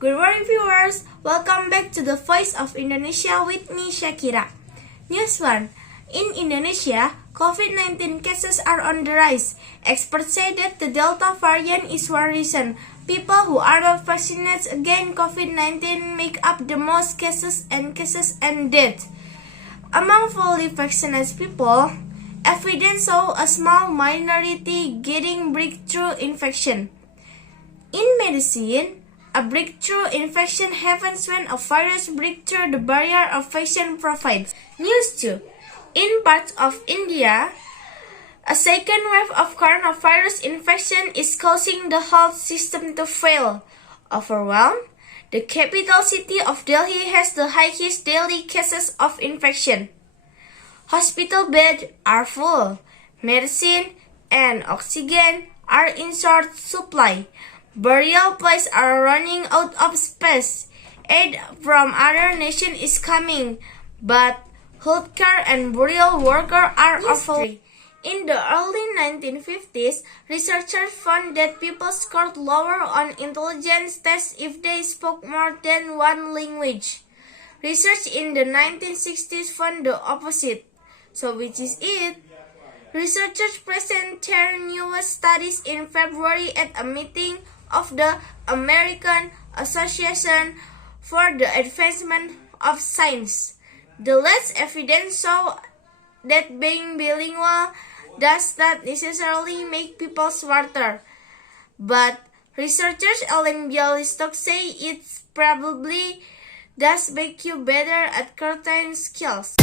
Good morning viewers, welcome back to the Voice of Indonesia with me Shakira. News 1. In Indonesia, COVID-19 cases are on the rise. Experts say that the Delta variant is one reason. People who are not vaccinated against COVID-19 make up the most cases and deaths. Among fully vaccinated people, evidence show a small minority getting breakthrough infection. In medicine, a breakthrough infection happens when a virus breaks through the barrier a vaccine provides. News 2. In parts of India, a second wave of coronavirus infection is causing the health system to fail. Overwhelmed, the capital city of Delhi has the highest daily cases of infection. Hospital beds are full. Medicine and oxygen are in short supply. Burial places are running out of space. Aid from other nations is coming, but healthcare and burial workers are available. In the early 1950s, researchers found that people scored lower on intelligence tests if they spoke more than one language. Research in the 1960s found the opposite. So which is it? Researchers present their newest studies in February at a meeting of the American Association for the Advancement of Science. The latest evidence show that being bilingual does not necessarily make people smarter, but researchers Ellen Bialystok say it probably does make you better at certain skills.